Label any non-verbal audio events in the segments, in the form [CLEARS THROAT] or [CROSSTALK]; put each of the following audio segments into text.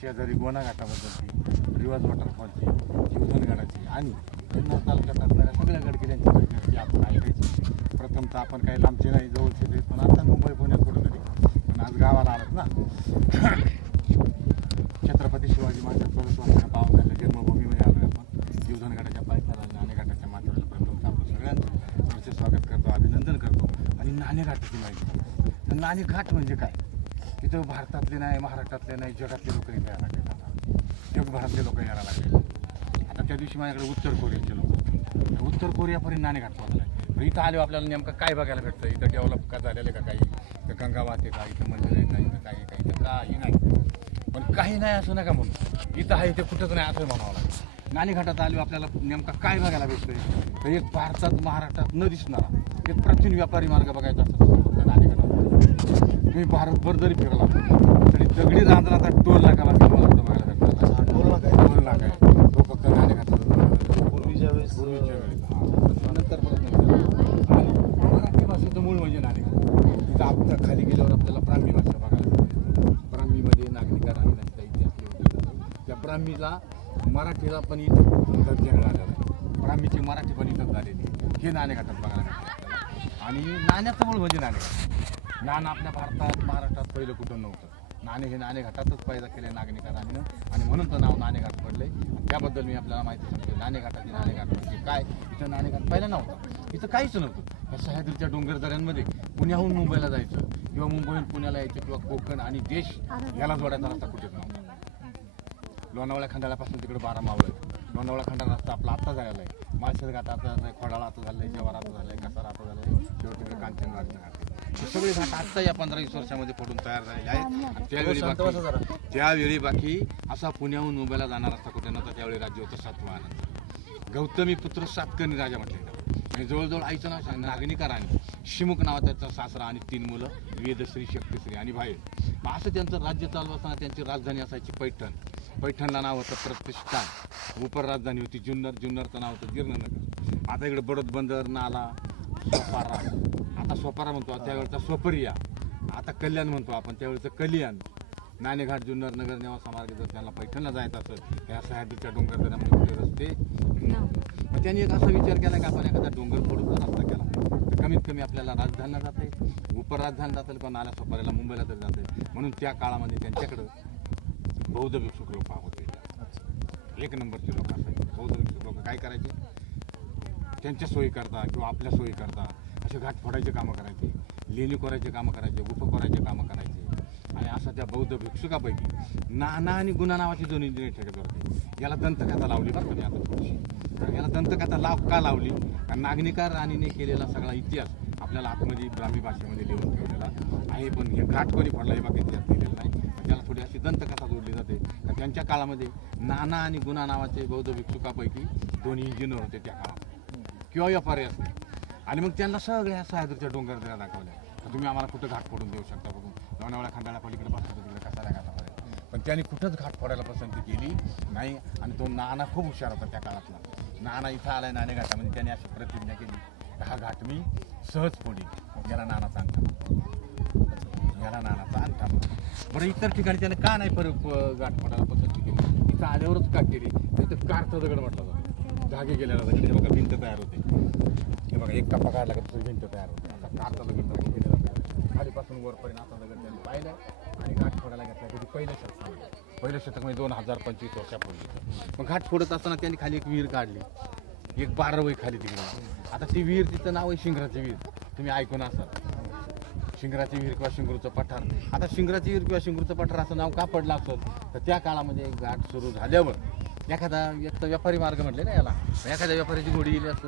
शेजारी गोना घाटाबद्दलची रिवाज वॉटरफॉलची जीवधनगडाची आणि जुन्नर तालुक्यात असणाऱ्या सगळ्या गडकिऱ्यांची माहिती आपण ऐकायची. प्रथमतः आपण काही लांबचे नाही जवळचे नाही पण आता मुंबई पुण्यात कुठंतरी. पण आज गावाला आलात ना. छत्रपती शिवाजी महाराज चोवीस वर्षाच्या झाल्या जन्मभूमीमध्ये आलो आपण. जीवधनगडाच्या पायथ्याला नाणेघाटाच्या माथ्याला प्रथमतः आपलं सगळ्यांचं. वरचे स्वागत करतो अभिनंदन करतो. आणि नाणेघाटाची माहिती तर नाणेघाट म्हणजे काय? इथं भारतातले नाही महाराष्ट्रातले नाही जगातले लोक इथे यायला लागले आता. जगभरातले लोक यायला लागले आता त्या दिवशी माझ्याकडे उत्तर कोरियाचे लोक उत्तर कोरियापर्यंत नाणेघाट पोहोचला इथं आलो हो आपल्याला नेमकं काय बघायला भेटतं? इथं डेव्हलप का झालेलं आहे का काही? इथं गंगा वाहते का? इथं मंदिर आहे का? इथं काही का? इथं काही नाही. पण काही नाही असं नका म्हणून इथं आहे इथे कुठंच नाही असं म्हणावं लागेल. नाणेघाटात आलो हो आपल्याला नेमका काय बघायला भेटतोय तर एक भारतात महाराष्ट्रात न दिसणारा एक प्राचीन व्यापारी मार्ग बघायचा असतो तो नाणेघाटात तुम्ही भारतभर जरी फिरला तरी दगडी रांजणाचा टोल नाका लागला मला तो बघायला टोल नाका. टोल नाका आहे तो फक्त नाणेघाटात पूर्वीच्या वेळेस पूर्वीच्या वेळेस. नंतर परत आणि मराठी भाषेचं मूळ म्हणजे नाणेघाट तिथं खाली गेल्यावर आपल्याला ब्राह्मी भाषा बघायला मिळते. ब्राह्मीमध्ये नागरिका राहण्याचा इतिहास. त्या ब्राह्मीला मराठीला पण इथं दर्जा मिळालेला आहे ब्राह्मीची मराठी पण इथं झालेली. हे नाणेघाटात बघायला मिळतं. आणि नाण्याचं मूळ म्हणजे नाणेघाट नाणं आपल्या भारतात महाराष्ट्रात पहिलं कुठं नव्हतं. नाणे हे नाणेघाटातच पैदा केले नागरिकांनी. आणि म्हणून तर नाव नाणेघाट पडले त्याबद्दल मी आपल्याला माहिती सांगतो. नाणेघाटाचे नाणेघाट म्हणजे काय? इथं नाणेघाट पहिला नव्हता. इथं काहीच नव्हतं. या सह्याद्रीच्या डोंगर दऱ्यांमध्ये पुण्याहून मुंबईला जायचं किंवा मुंबईहून पुण्याला यायचं किंवा कोकण आणि देश याला जोडायचा रस्ता कुठेच नव्हता. लोणावळ्या खंडाळ्यापासून तिकडे बारा मावळ लोणावळा खंडाळा रस्ता आपला आत्ता झालेला आहे. माळशेर घाट आता झालाय खोडाळा आता झालाय जवार आता झालाय कसारा आता आहे शेवटी तिकडे कांचनगाडचं घाट आहे. सगळे घाट आत्ता या पंधरा वीस वर्षामध्ये पडून तयार झालेले आहेत. त्यावेळी जरा. बाकी त्यावेळी बाकी असा पुण्याहून मुंबईला जाणार रस्ता कुठे नव्हता त्यावेळी राज्य होतं सातवाहनांचं गौतमी पुत्र सातकर्णी राजा म्हटले. आणि जवळजवळ आईचं नाव सांग नागनिका राणी शिमुख नावा त्याचा सासरा आणि तीन मुलं वेदश्री शक्तिश्री आणि बाहेर. मग असं त्यांचं राज्य चालू असताना त्यांची राजधानी असायची पैठण. पैठणला नाव होतं प्रतिष्ठान. उपर राजधानी होती जुन्नर जुन्नरचं नाव होतं जीर्णनगर आता इकडे बडद बंदर नाला सोपारा. सोपारा म्हणतो त्यावेळेचा सोपरिया. आता कल्याण म्हणतो आपण त्यावेळेचं कल्याण. नाणेघाट जुन्नर नगर नेवासा मार्ग जर त्यांना पैठणला जायचं असेल त्या सह्याद्रीच्या डोंगर दऱ्यामध्ये कुठे रस्ते. मग त्यांनी एक असा विचार केला की आपण एखादा डोंगर फोडून रस्ता केला तर कमीत कमी आपल्याला राजधानीला जाता येईल. उपराजधानी जाता येईल किंवा नाल्या सोपाऱ्याला मुंबईला तरी जाता येईल. म्हणून त्या काळामध्ये त्यांच्याकडं बौद्ध भिक्षुक लोक होते. एक नंबरचे लोक असायचे. बौद्ध भिक्षुक लोक काय करायचे? त्यांच्या सोयी करता किंवा आपल्या सोयी करता. असे घाट फोडायचे कामं करायचे लेणी करायचे कामं करायचे गुप करायचे कामं करायचे. आणि असं त्या बौद्ध भिक्षुकापैकी नाना आणि गुन्हा नावाची दोन इंजिनियर ठेकत होते याला दंतकथा लावली बरं कोणी आता थोडीशी. तर याला दंतकथा लाव का लावली? कारण नागनिकार राणीने केलेला सगळा इतिहास आपल्याला आतमध्ये ब्राह्मी भाषेमध्ये लिहून ठेवलेला आहे. पण हे घाट कोणी फोडला हे बाकी इतिहास लिहिलेला नाही. त्याला थोडी अशी दंतकथा जोडली जाते. तर त्यांच्या काळामध्ये नाना आणि गुन्हा नावाचे बौद्ध भिक्षुकापैकी दोन इंजिनियर होते त्या काळात किंवा व्यापारी असते आणि मग त्यांना सगळ्या सह्याद्रीच्या डोंगर दऱ्या दाखवल्या. तर तुम्ही आम्हाला कुठं घाट फोडून देऊ शकता बघून. लोणावळा खंडाळा पलीकडे बसतो तिकडे कसाऱ्या घाटापर्यंत पण त्यांनी कुठंच घाट फोडायला पसंती केली नाही आणि तो नाना खूप हुशार होता त्या काळातला. नाना इथं आलाय नाणे घाटामध्ये त्याने अशी प्रतिज्ञा केली हा घाट मी सहज फोडी याला नाना सांगता याला नानाचा अंगठा बरं इतर ठिकाणी त्याने का नाही पर घाट गाठ फोडायला पसंती केली? इथं आल्यावरच का केली? तिथं कारचा दगड म्हटला जातो. धागे गेलेला दगड. बघा भिंत तयार होते. एक टप्पा काढला का तुझी भिंत तयार होते. आता काचा दगड धागे केलेला तयार खालीपासून वरपर्यंत असा दगड त्यांनी पाहिलं आणि घाट फोडायला घेतला. कधी पहिलं शतक पहिलं शतक म्हणजे दोन हजार पंचवीस वर्षापूर्वी. मग घाट फोडत असताना त्यांनी खाली एक विहीर काढली. एक बारावई खाली तिकडे. आता ती विहीर तिचं नाव आहे शिंगराची विहीर. तुम्ही ऐकून असाल. शिंगराची विहीर किंवा शिंगरूचं पठार. आता शिंगराची विहीर किंवा शिंगरूचं पठार असं नाव का पडलं असत तर त्या काळामध्ये घाट सुरू झाल्यावर एखादा एक तर व्यापारी मार्ग म्हटले ना याला. एखाद्या व्यापाऱ्याची घोडी गेली असत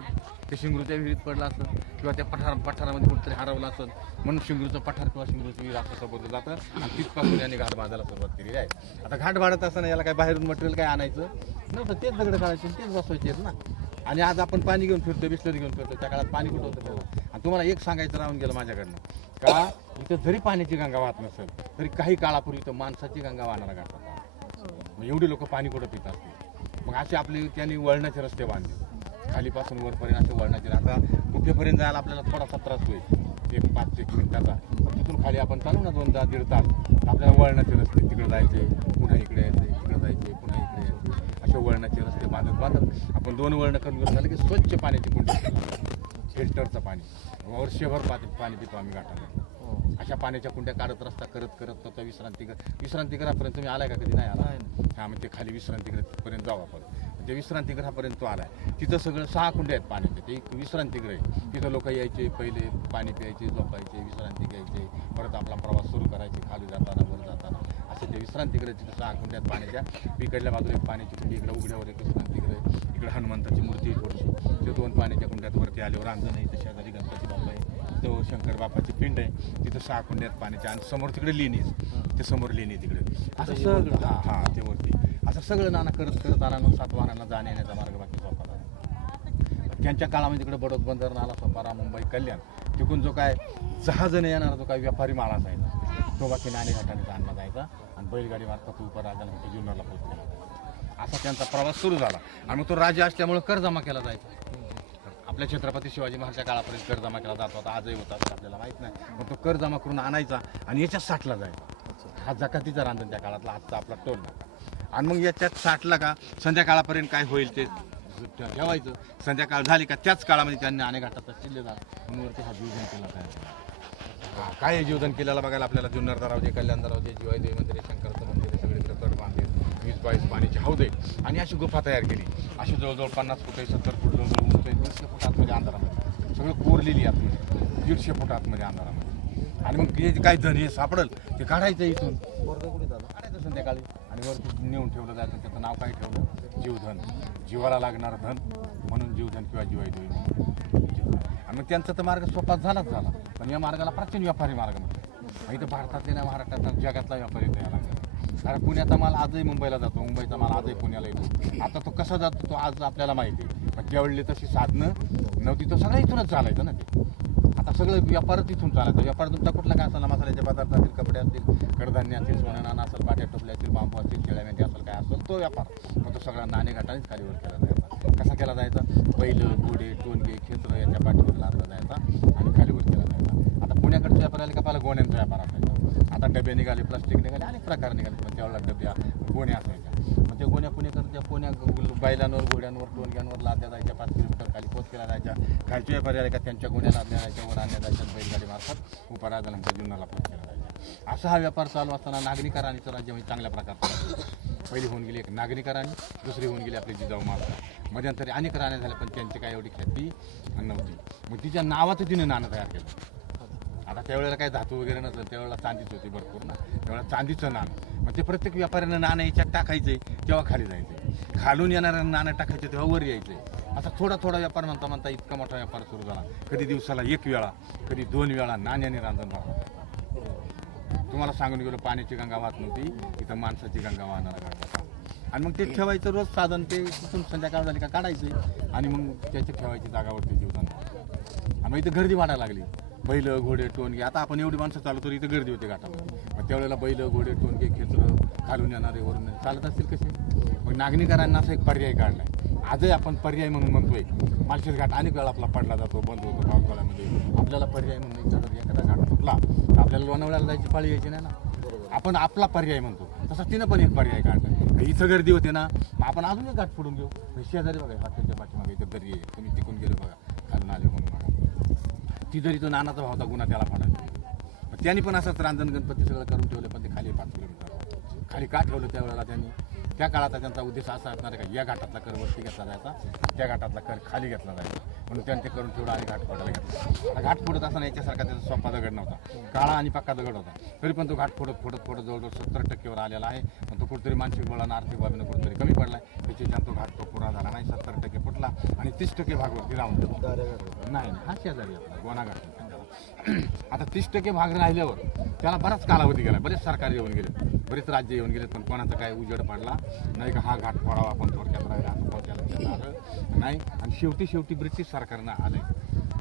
ते शिंगरूच्या विहिरीत पडलं असेल किंवा त्या पठार पठारामध्ये कुठेतरी हरवलं असेल म्हणून शिंगरूचं पठार किंवा शिंगरूचं विहीर असं समजलं जातं आणि तिथपासून यांनी घाट बांधायला सुरुवात केलेली आहे. आता घाट बांधत असताना याला काय बाहेरून मटेरियल काय आणायचं नव्हतं. तेच दगड काढायचे तेच बसवायचे आहेत ना. आणि आज आपण पाणी घेऊन फिरतो बिस्लरी घेऊन फिरतो. त्या काळात पाणी कुठं होतं? आणि तुम्हाला एक सांगायचं राहून गेलं माझ्याकडनं. का इथं जरी पाण्याची गंगा वाहत नसेल तरी काही काळापूर्वी इथं माणसाची गंगा वाहणारा घाट होता. मग एवढी लोक पाणी कुठं पित असतील? मग असे आपले त्यांनी वळणाचे रस्ते बांधले. खालीपासून वरपर्यंत असे वळणाचे आता कुठेपर्यंत जायला आपल्याला थोडासा त्रास होईल. एक पाच एक मिनिटाचा तिथून खाली आपण चालू ना दोन तास दीड तास. आपल्याला वळणाचे रस्ते तिकडे जायचे पुन्हा इकडे यायचे तिकडे जायचे पुन्हा इकडे यायचे. असे वळणाचे रस्ते बांधत बांधत आपण दोन वळणं करून झालं की स्वच्छ पाण्याची कुंडी फिल्टरचं पाणी. वर्षभर पाणी पितो आम्ही गाठाला अशा पाण्याच्या कुंड्या काढत रस्ता करत करत करता विश्रांती कर विश्रांती करापर्यंत तुम्ही आलाय का कधी? नाही आला. हा मग ते खाली विश्रांती पर्यंत जाऊ आपण. ते विश्रांतीगृहापर्यंत तो आलाय. तिथं सगळं सहा कुंड्या आहेत पाण्याचे ते एक विश्रांतीगृह आहे. तिथं लोक यायचे पहिले पाणी प्यायचे झोपायचे विश्रांती घ्यायचे. परत आपला प्रवास सुरू करायचे खाली जाताना वर जाताना. असे ते विश्रांतीगृह तिथं सहा कुंड्या आहेत पाण्याच्या. इकडल्या बाजूला एक पाण्याची कुंडी इकडे उघड्यावर एक विश्रांतीगृह आहे. इकडे हनुमंताची मूर्ती आहे थोडीशी. ते दोन पाण्याच्या कुंड्यात वरती आल्यावर रांजण आहे. इथं शेजारी गणपती बाप्पा आहे. तो शंकर बापाची पिंड आहे. तिथं सहा कुंड्यात पाण्याच्या. आणि समोर तिकडे लेणी आहे. ते समोर लेणी आहे तिकडे. असं सगळं. हा हा ते वरती. असं सगळं नाना करत करत आला मग सातवाहनाला जाण्या येण्याचा मार्ग बाकी सोपा झाला. त्यांच्या काळामध्ये तिकडे बडोद बंदर नाला सोपारा मुंबई कल्याण तिकडून जो काय जहाजने येणारा जो काय व्यापारी माल असायचा तो बाकी नाणे घाटाने आणला जायचा आणि बैलगाडी मार्फत उपराजाला म्हणजे जुन्नरला पोहोचला. असा त्यांचा प्रवास सुरू झाला. आणि मग तो राजा असल्यामुळे कर जमा केला जायचा. आपल्या छत्रपती शिवाजी महाराजच्या काळापर्यंत कर जमा केला जात होता. आजही होता आपल्याला माहीत नाही. मग तो कर जमा करून आणायचा आणि याच्यात साठला जायचा. हा जकातीचा रांधण त्या काळातला आजचा आपला टोल नाका. आणि मग याच्यात साठला का? संध्याकाळापर्यंत काय होईल ते ठेवायचं. संध्याकाळ झाली का त्याच काळामध्ये त्यांनी अनेक घाटात शिल्ले म्हणून वरती हा जीवधन केला तयार काय आहे जीवधन केल्याला बघायला आपल्याला? जुन्नर दरावजे कल्याण दरावजे जिवाईदेवी मंदिर आहे, मंदिर आहे, सगळीकडे तट बांधले. वीस बावीस पाण्याची हौद आहे आणि अशी गुफा तयार केली. अशी जवळजवळ पन्नास फुटे आहे सत्तर फूट जवळजवळ उंच आहे दीडशे फूट आतमध्ये अंधारामध्ये. सगळं कोरलेली आहे दीडशे फूट आतमध्ये अंधारामध्ये. आणि मग जे काय धन हे सापडल ते काढायचं इथून. वर्ग कुठे दादा काढायचं संध्याकाळी. आणि वरती नेऊन ठेवलं जायचं त्याचं नाव काय ठेवलं? जीवधन. जीवाला लागणारं धन म्हणून जीवधन किंवा जीवाई देवी आणि त्यांचा तर मार्ग सोपाच झालाच झाला. पण या मार्गाला प्राचीन व्यापारी मार्ग म्हणतात. इथं भारतातले ना महाराष्ट्रात जगातला व्यापारी तयार लागला कारण पुण्याचा माल आजही मुंबईला जातो. मुंबईचा माल आजही पुण्याला येतो. आता तो कसा जातो तो आज आपल्याला माहिती आहे. पण त्यावेळी तशी साधनं नव्हती तो सगळं इथूनच चालायचं ना ते. आता सगळं व्यापार तिथून चालायचं. व्यापार तुमचा कुठला काय असेल? मसाल्याचे पदार्थ असतील कपडे असतील कडधान्य असतील सोनं नाणं असेल पाट्या टोपल्या बांबू असतील शेळ्या असेल काय असेल तो व्यापार. मग तो सगळा नाणे घाटानेच खालीवर केला जायचा. कसा केला जायचा? बैल गुढे टोनगे खेत्र याच्या पाठीवर लादला जायचा आणि खालीवर केला जायचा. आता पुण्याकडच्या व्यापाराला का पहिला गोण्यांचा व्यापार असायचा. आता डबे निघाले प्लास्टिक निघाले अनेक प्रकार निघाले. पण त्यावेळेला डब्या गोण्या असायच्या. मग ते गोण्या पुणेकरच्या पुण्या बैलांवर घोड्यांवर टोनग्यांवर लादल्या जायच्या. पाच किलोमीटर खाली पोच केला जायच्या खालच्या व्यापारी आले का त्यांच्या गोण्या लादल्या जायच्या वर आणल्या जायच्या बैलगाडी मार्फत उपराजांच्या जीवनाला पोच केला जायचा. असा हा व्यापार चालू असताना नागरिका राणीचं राज्य म्हणजे चांगल्या प्रकारचं पहिली होऊन गेली एक नागरिका राणी दुसरी होऊन गेली आपली जिजाऊ माता. मध्यंतरी अनेक राण्या झाल्या पण त्यांची काय एवढी ख्याती नव्हती. मग तिच्या नावाचं तिने नाणं तयार केलं. आता त्यावेळेला काही धातू वगैरे नसलं त्यावेळेला चांदीच होती भरपूर ना. त्यावेळेला चांदीचं नाणं. मग ते प्रत्येक व्यापाऱ्यानं नाणं याच्यात टाकायचे तेव्हा खाली जायचे. खालून येणाऱ्या नाणं टाकायचे तेव्हा वर यायचे. असा थोडा थोडा व्यापार म्हणता म्हणता इतका मोठा व्यापार सुरू झाला. कधी दिवसाला एक वेळा कधी दोन वेळा नाण्याने रांधण तुम्हाला सांगून गेलो पाण्याची गंगा वाहत नव्हती. इथं माणसाची गंगा वाहणार घाट आणि मग ते ठेवायचं रोज साधन ते तिथून संध्याकाळ झाली का काढायचे. आणि मग त्याची ठेवायची जागावरती जीवदान आणि मग इथं गर्दी वाढायला लागली. बैल घोडे टोनगे आता आपण एवढी माणसं चालवतो इथं गर्दी होते घाटामध्ये. मग त्यावेळेला बैल घोडे टोनगे खेचरं खालून येणारे वरून चालत असतील कसे? मग नागरिकांना असा एक पर्याय काढलाय. आजही आपण पर्याय म्हणून म्हणतोय. मालशेज घाट अनेक वेळा आपला पडला जातो बंद होतो पावसाळ्यामध्ये. आपल्याला पर्याय म्हणून एखादा घाट फुटला आपल्याला लोणावळ्याला जायची पाळी यायची नाही ना. आपण आपला पर्याय म्हणतो. तसा तिनं पण एक पर्याय काढला. इथं गर्दी होते ना मग आपण अजून एक गाठ फोडून घेऊ. शेजारी बघा हॉटेलच्या पाठीमागे इथं दरी आहे. तुम्ही तिकून गेलो बघा खालून आले म्हणून बघा. ती जरी तो नानाचा भाव होता गुन्हा त्याला फाडा मग त्यांनी पण असंच रांजण गणपती सगळं करून ठेवलं पण ते खाली पाच किलोमीटर. खाली का ठेवलं त्यावेळेला त्यांनी? त्या काळाचा त्यांचा उद्देश असा असणार आहे का या घाटातला कर वरती घेतला जायचा त्या घाटातला कर खाली घेतला जायचा. म्हणून त्यांच्याकडून ते करून ठेवलं आणि घाट फोडायला घेतला घाट फोडत असताना याच्यासारखा त्याचा सोपा दगड नव्हता. काळा आणि पक्का दगड होता. तरी पण तो घाट फोडत फोडत फोडत जवळजवळ सत्तर टक्केवर आलेला आहे. पण तो कुठेतरी मानसिक बळानं आर्थिक बाबीनं कुठेतरी कमी पडलाय. त्याच्याच्यानं तो घाट तो पुरा झाला नाही. सत्तर टक्के फुटला आणि तीस टक्के भागवरती राहून नाही हा शेजारी आपला गोनाघाट [CLEARS THROAT] आता तीस टक्के भाग राहिल्यावर त्याला बराच कालावधी गेला. बरेच सरकार येऊन गेले. बरेच राज्य येऊन गेले पण कोणाचा काय उजेड पडला नाही का? हा घाट फोडावा आपण थोडक्यात राहिला. असं आलं नाही आणि शेवटी शेवटी ब्रिटिश सरकारनं आलंय.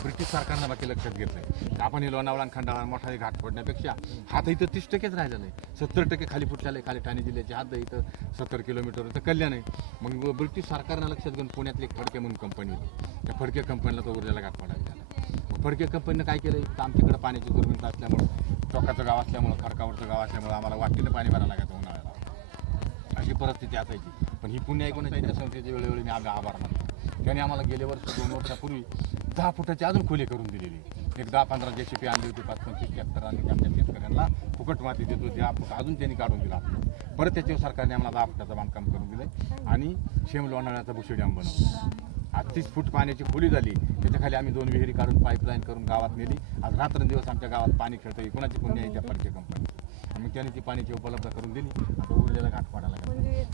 ब्रिटिश सरकारनं बाकी लक्षात घेतलंय आपण हे लोणावळा आणि खंडाळा मोठा घाट पडण्यापेक्षा हा तर इथं तीस टक्केच राहिलेलं आहे सत्तर टक्के खाली फुटलेलं आहे खाली ठाणे जिल्ह्याची हात इथं. सत्तर किलोमीटर तर कल्याण आहे. मग ब्रिटिश सरकारनं लक्षात घेऊन पुण्यातली एक फडके म्हणून कंपनी होती. त्या फडके कंपनीला तो उरलेला घाट पडायला गेला. फडके कंपनीनं काय केलं तर आमच्याकडे पाण्याची दुर्मिळता असल्यामुळं टोकाचं गाव असल्यामुळं खडकावरचं गाव असल्यामुळं आम्हाला वाटलेलं पाणी भरायला लागायचं उन्हाळ्याला. अशी परिस्थिती असायची. पण ही पुण्या ऐकून त्या संस्थेचे वेळोवेळी मी आम्ही आभार मानतो. त्याने आम्हाला गेल्या वर्ष दोन वर्षापूर्वी दहा फुटाची अजून खोली करून दिलेली. एक दहा पंधरा जेसीपी आणली होती पाच पंचवीस ट्रॅक्टर आणि शेतकऱ्यांना. फुकट माती देतो दहा फुट. अजून त्यांनी काढून दिला परत त्याच्यावर सरकारने आम्हाला दहा फुटाचं बांधकाम करून दिलं आणि शेम लोणाळ्याचा बुशी डॅम बनवला. आज तीस फूट पाण्याची खोली झाली. त्याच्याखाली आम्ही दोन विहिरी काढून पाईपलाईन करून गावात नेली. आज रात्रंदिवस आमच्या गावात पाणी खेळतं आहे कोणाची पुण्य आहे त्या फडके कंपनी मग त्याने ती पाण्याची उपलब्ध करून दिली. आता उरलेला घाट फोडायला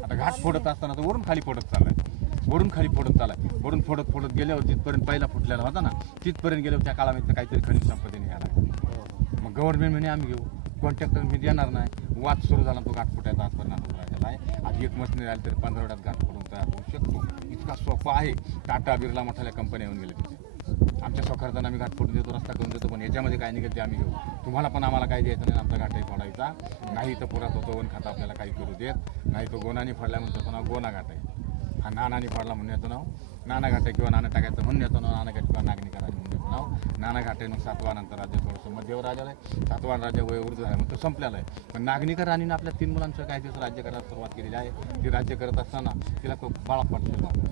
आता घाट फोडत असताना तो वरून खाली फोडत चाललाय. वरून खाली फोडत चालाय वरून फोडत फोडत गेल्यावर तिथपर्यंत पहिला फुटलेला होता ना तिथपर्यंत गेल्यावर त्या काळामध्ये काहीतरी खनिज संपत्तीने घ्यायला मग गव्हर्नमेंट म्हणे आम्ही घेऊ. कॉन्ट्रॅक्टर मी देणार नाही. वाद सुरू झाला तो घाट फुटायचा आजपर्यंत राहिलेला आहे. आज एक मशीन आली तरी पंधरवड्यात घाट फुटून तयार होऊ शकतो. इतका सोपा आहे. टाटा बिर्ला मोठ्या कंपन्या येऊन गेल्या तिथे. आमच्या स्वखर्चाने आम्ही घाट फोडून देतो रस्ता करून देतो पण याच्यामध्ये काय निघत ते आम्ही घेऊ. तुम्हाला पण आम्हाला काही द्यायचं नाही आमचा घाटही फोडायचा. नाही तर पुरात होतो वन खाता आपल्याला काही करू देत. नाही तो गोनाने फोडल्यामुळे म्हणून त्याचं नाव गोना घाट आहे. हा नानाने फोडला म्हणून येतो नाव. नाना घाट आहे किंवा नाना टाकायचं म्हणून येतो नाव. नाना घाट किंवा नागणी करायचं म्हणून येतो नाव. नाना घाट आहे मग सातवा राज्य थोडंसं मध्यवर राजाला आहे. सातवान राज्य वय उर्दू आहे मग तो संपलेला आहे. पण नागनिका राणीनं आपल्या तीन मुलांचं काय दिवस राज्य करायला सुरुवात केलेली आहे. ती राज्य करत असताना तिला खूप बाळापट सुरू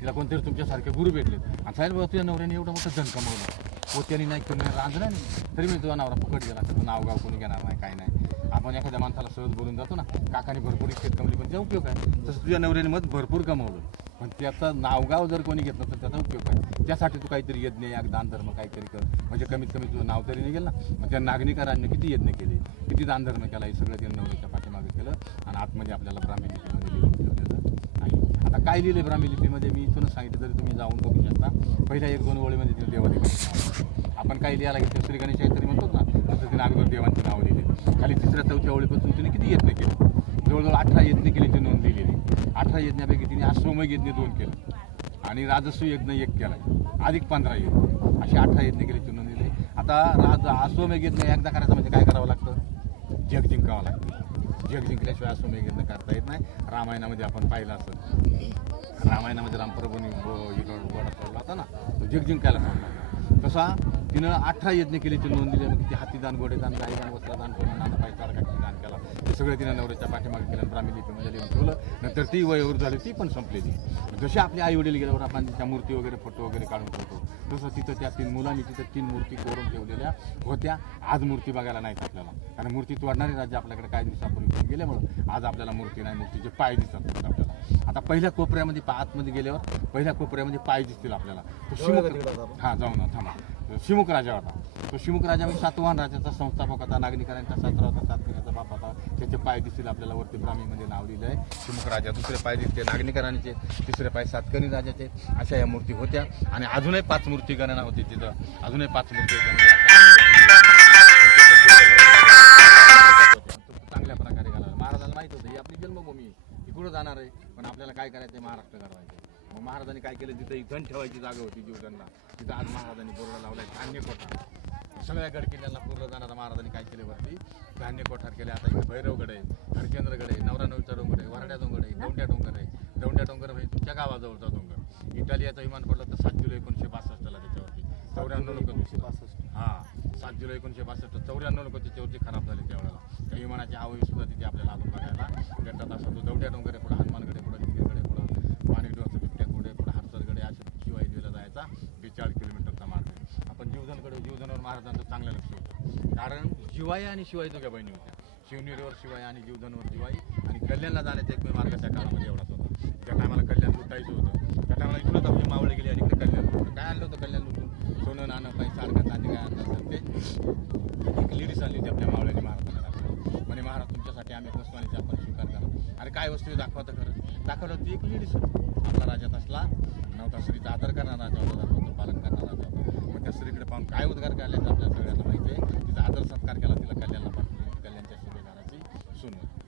तिला कोणतरी तुमच्यासारखे गुरु भेटले. आणि साहेब बाबा तुझ्या नवऱ्याने एवढं मोठं जण कमवलं. पोत्याने नाही कोणी रांजलं नाही. तरी मी तुझा नवरा फुकट गेला. त्याचं नावगाव कोणी घेणार नाही काय नाही. आपण एखाद्या माणसाला सहज बोलून जातो ना काकाने भरपूर इस्टेट कमली पण त्याचा उपयोग आहे तसं तुझ्या नवऱ्याने मत भरपूर कमवलं. पण त्याचं नावगाव जर कोणी घेतलं तर त्याचा उपयोग आहे त्यासाठी तू काहीतरी यज्ञ या दानधर्म काहीतरी कर. म्हणजे कमीत कमी तुझं नाव तरी निघेल ना. मग त्या नागरिकांनी किती यज्ञ केले किती दानधर्म केला हे सगळं त्यांनी नवऱ्याच्या पाठीमागे केलं आणि आतमध्ये आपल्याला ब्राह्मी लिपीमध्ये लिहून ठेवलेलं आहे. आता काय लिहिले ब्राह्मी लिपीमध्ये मी इथूनच सांगितलं तरी तुम्ही जाऊन बघू शकता. पहिल्या एक दोन ओळीमध्ये ते आपण काही लिहायला घेतलं? श्री गणेश म्हणतो ना तसं तिने अगोदर देवांची नावं लिहिली खाली तिसऱ्या चौथ्या ओळीपासून तिने किती यत्न केले? जवळजवळ अठरा यज्ञ केले ती नोंद लिहिलेली. अठरा यज्ञापैकी तिने अश्वमय यज्ञ दोन केलं. आणि राजस्व यज्ञ एक केला अधिक पंधरा यज्ञ. अशी अठरा यज्ञ केली ती नोंद लिहिले आता राज आश्वमेघ यज्ञ एकदा करायचं म्हणजे काय करावं लागतं? जग जिंकावं लागतं. जग जिंकल्याशिवाय अश्वमय यज्ञ करता येत नाही. रामायणामध्ये आपण पाहिलं असं रामायणामध्ये रामप्रभूंनी इकडं गोडा सोडला होता ना. तो जग जिंकायला सोडला तसा तिनं अठरा यज्ञ केले ते नोंद दिली मग ती हातीदान गोडेदान गाईदान वस्त्रदान करून नाना पाय तारकाची दान केला. ते सगळं तिनं नवऱ्याच्या पाठीमागे केलं ब्राह्मी लिपीमध्ये लिहून ठेवलं. नंतर ती वयवर झाली ती पण संपलेली. जसे आपले आई वडील गेल्यावर आपण त्या मूर्ती वगैरे फोटो वगैरे काढून ठेवतो तसं तिथं त्या तीन मुलांनी तिथं तीन मूर्ती कोरून ठेवलेल्या होत्या. आज मूर्ती बघायला नाहीत आपल्याला. कारण मूर्ती तोडणारे राज्य आपल्याकडे काही दिवसापूर्वी गेल्यामुळं आज आपल्याला मूर्ती नाही मूर्तीचे पाय दिसतात आपल्याला. आता पहिल्या कोपऱ्यामध्ये आतमध्ये गेल्यावर पहिल्या कोपऱ्यामध्ये पाय दिसतील आपल्याला. तो हा जाऊ ना थांबा. तो शिमुख राजा होता. तो शिमुख राजा म्हणजे सातवाहन राजाचा संस्थापक होता नागरिकांचा सासरा होता सातकऱ्याचा बाप होता. त्याचे पाय दिसतील आपल्याला वरती ब्राह्मीमध्ये नाव दिलं आहे शिमुख राजा दुसरे पाय दिसते नागरिकांचे तिसरे पाय सातकरी राजाचे. अशा या मूर्ती होत्या. आणि अजूनही पाच मूर्ती गणना होती तिथं. अजूनही पाच मूर्ती चांगल्या प्रकारे घालायला महाराजांना माहीत होतं ही आपली जन्मभूमी ही कुठं जाणार आहे? पण आपल्याला काय करायचं आहे महाराष्ट्र घडवायचं मग महाराजांनी काय केलं? ही धन ठेवायची जागा होती जीवधनला तिथं आज महाराजांनी बोर्ड लावलाय धान्य कोठार सगळ्या गडकिल्ल्यांना पूर्ण जाणारा महाराजांनी काय केले वरती? धान्य कोठार केले? आता इथे भैरवगड आहे हरचंद्रगड आहे नवरानवीचा डोंगर आहे वरड्या डोंगर आहे दौंड्या डोंगर आहे. दौंड्या डोंगर म्हणजे तुमच्या गावाजवळचा डोंगर. इटालियाचा विमान पडला तर सात जुलै एकोणीशे बासष्टला त्याच्यावरती. चौऱ्याण्णव लोक हा सात जुलै एकोणीशे बासष्ट. चौऱ्याण्णव लोक त्याच्यावरती खराब झाले त्यावेळेला. त्या विमानाची हवाई सुद्धा तिथे आपल्याला अजून बघायला भेटतात असं तो दौड्या डोंगर आहे पुढे हनुमानगडे पुढे लिंगेगडे पुढं माणिक डोंगर बिबट्याकडे पुढे हरसरगडे असे शिवाई दिला जायचा बेचाळीस किलोमीटरचा मार्ग आहे आपण जीवधनकडे जीवधनवर महाराजांचं चांगलं लक्ष होतं. कारण शिवाई आणि शिवाई दोघ्या बहिणी होत्या. शिवनेरीवर शिवाई आणि जीवधनवर शिवाई आणि कल्याणला जाण्याचा एकमेव मार्ग त्या काळामध्ये एवढाच होता. त्या टायमाला कल्याण लुटायचं होतं त्या टायमाला इकडंच आपली मावळे गेली आणि इकडे कल्याण लुटलं काय आणलं होतं कल्याण लुटून? सोनं नाणं पाई सारखं नाणे काय आणलं असेल ते? एक लेडीज आली होती आपल्या मावळ्याने महाराजांना दाखवलं. म्हणे महाराज तुमच्यासाठी आम्ही वस्तवानीचे आपण स्वीकार करा. अरे काय वस्तू दाखवा तर खरं. दाखवलं होती एक लेडीज आपला राज्यात असला नव्हता. स्त्रीचा आदर करणारा राजा होता धर्माचं पालन करणारा राजा होता मग त्या स्त्रीकडे पाहून काय उद्गार काढले आपल्या सगळ्यांना माहिती आहे तिचा आदर सत्कार केला तिला कल्याणला पाठवली कल्याणच्या सुभेदाराची सून होती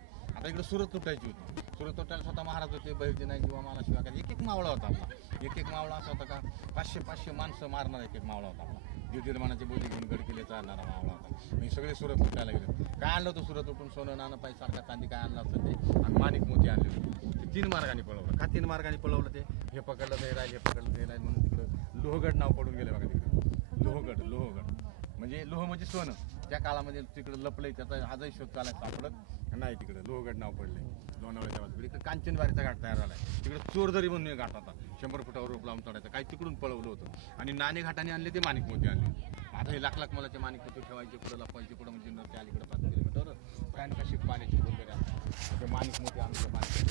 आता इकडे सुरत तुटायची होती. सुरत तुटायला स्वतः महाराज होते बहिर्जी नाही किंवा मला शिवाय एक एक मावळा होता आपला. एक एक मावळा असा होता का पाचशे पाचशे माणसं मारणारा एक एक मावळा होता आपला. दीड बोली घेऊन गड किल्ले चालणारा मावळा होता. मी सगळे सुरत तुटायला गेले काय आणलं होतं सुरत उठून सोनं नाणं पाय सारखा चांदी काय आणलं असतं ते? आणि माणिक मोती आणले होते. ते तीन मार्गाने पळवलं. का तीन मार्गाने पळवलं ते? हे पकडलं ते राहील हे पकडलं ते राहील म्हणून तिकडं लोहगड नाव पडून गेले बघा तिकडं. लोहगड लोहगड. म्हणजे लोह म्हणजे सोनं. त्या काळामध्ये तिकडं लपलंय त्याचा आजही शोध चालाय सापडत नाही तिकडे. लोहगड नाव पडले. लोणावळ्याच्या बाजूला इकडे कांचनबारीचा घाट तयार झालाय. तिकडे चोरदरी म्हणून एक घाट होता. शंभर फुटावर रोप लावून चढायचा. काही तिकडून पळवलं होतं. आणि नाणे घाटाने आणले ते माणिक मोती आणले. आता हे लाख लाख मलाचे म्हणजे माणिक मोती ठेवायचे पुढे लपवायचे पुढे म्हणजे नव्हते अलीकडे पाच किलोमीटर प्रयाण कशी पाण्याची वगैरे असतात ते माणिक मोती आणलं माणिक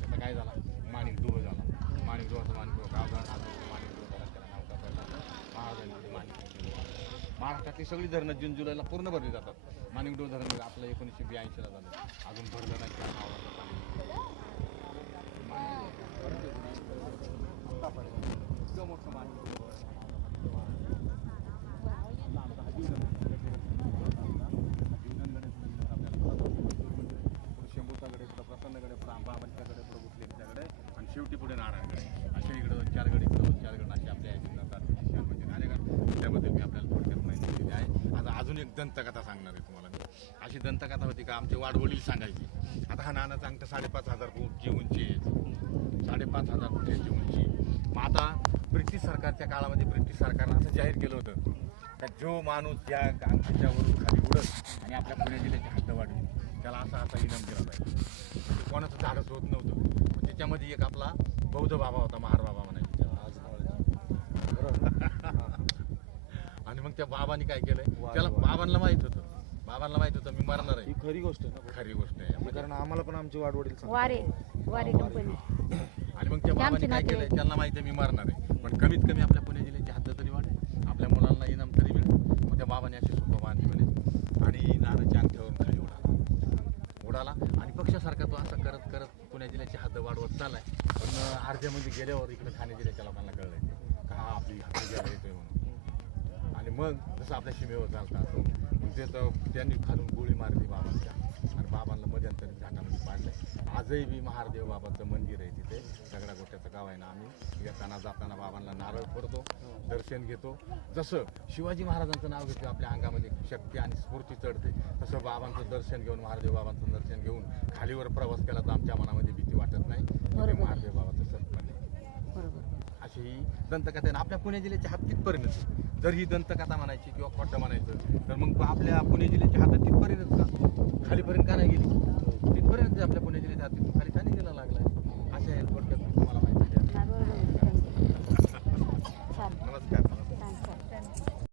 त्याचा काय झाला? माणिक डोह झाला. माणिक डोहाचा माणिक डोह झाला माणिक डोह झाला त्याला नाव टाकायला महाराजांनी माणिक महाराष्ट्रातली सगळी धरणं जून जुलैला पूर्ण भरली जातात. मानिक डोह धरण आपलं एकोणीसशे ब्याऐंशीला झालं. अजून भरलं नाही. मोठं माणिक डोह. शंभूचाकडे पुढं प्रसन्नकडे पुढं आंबाबाईच्याकडे पुढं मुस्लिमच्याकडे आणि शेवटी पुढे नारायणकडे अशा इकडे दोन चार गड असे आपल्या याची जातात छान म्हणजे नारेगड त्याबद्दल मी आपल्याला थोडक्यात माहिती दिली आहे आता अजून एक दंतकथा सांगणार आहे तुम्हाला मी. अशी दंतकथा होती का आमचे वाडवडील सांगायची. आता हा नाना सांगतं साडेपाच हजार फूटची उंची आहे. साडेपाच हजार फुटाची उंची मग आता ब्रिटिश सरकारच्या काळामध्ये ब्रिटिश सरकारनं असं जाहीर केलं होतं का जो माणूस या अंगठीच्यावरून खाली उडत आणि आपल्या पुणे जिल्ह्याची हद्द वाढली त्याला असा असा इनाम दिला पाहिजे म्हणजे कोणाचं झाडच होत नव्हतं. त्याच्यामध्ये एक आपला बौद्ध बाबा होता महार बाबा म्हणायचे. आणि मग त्या बाबांनी काय केलंय? त्याला बाबांना माहीत होतं. बाबांना माहीत होतं मी मरणार ही आहे खरी गोष्ट आहे ना खरी गोष्ट आहे. कारण आम्हाला पण आमचे वाडवडील सांगतात. वारे वारे कंपनी. आणि मग त्या बाबांनी काय केलंय? त्यांना माहिती आहे मी मारणार आहे. पण कमीत कमी आपल्या पुणे जिल्ह्याची हद्द तरी वाढेल. आपल्या मुलांना इनाम तरी मिळेल. मग त्या बाबाने अशी सोपं बांधली म्हणे. आणि नानाच्या अंगठ्यावरून खाली उडाला? उडाला. आणि पक्षासारखा तो असं करत करत पुणे जिल्ह्याची हद्द वाढवत चाललाय. पण अर्ध्यामध्ये गेल्यावर इकडे ठाणे जिल्ह्याच्या लोकांना कळलंय. का हा आपली हद्द घ्यायला येतोय म्हणून? आणि मग जसं आपल्या सीमेवर चालतं असं ते तर त्यांनी खालून गोळी मारली बाबांच्या आणि बाबांना मध्यंतरी घाटामध्ये पाडलंय आजही बी महादेव बाबाचं मंदिर आहे तिथे दगडा गोट्याचं गाव आहे ना आम्ही येताना जाताना बाबांना नारळ फोडतो दर्शन घेतो जसं शिवाजी महाराजांचं नाव घेतो आपल्या अंगामध्ये शक्ती आणि स्फूर्ती चढते तसं बाबांचं दर्शन घेऊन महादेव बाबांचं दर्शन घेऊन खालीवर प्रवास केला तर आमच्या मनामध्ये भीती वाटत नाही. महादेव बाबाचं आहे बरोबर अशी ही दंतकथा आहे. आपल्या पुणे जिल्ह्याच्या हात परिणत. जर ही दंतकथा म्हणायची किंवा खोटं म्हणायचं तर मग आपल्या पुणे जिल्ह्याच्या हातात तिथपर्यंत का? खालीपर्यंत का नाही गेली? तिथपर्यंत आपल्या पुणे जिल्ह्याच्या हात खाली का नाही गेला लागलाय.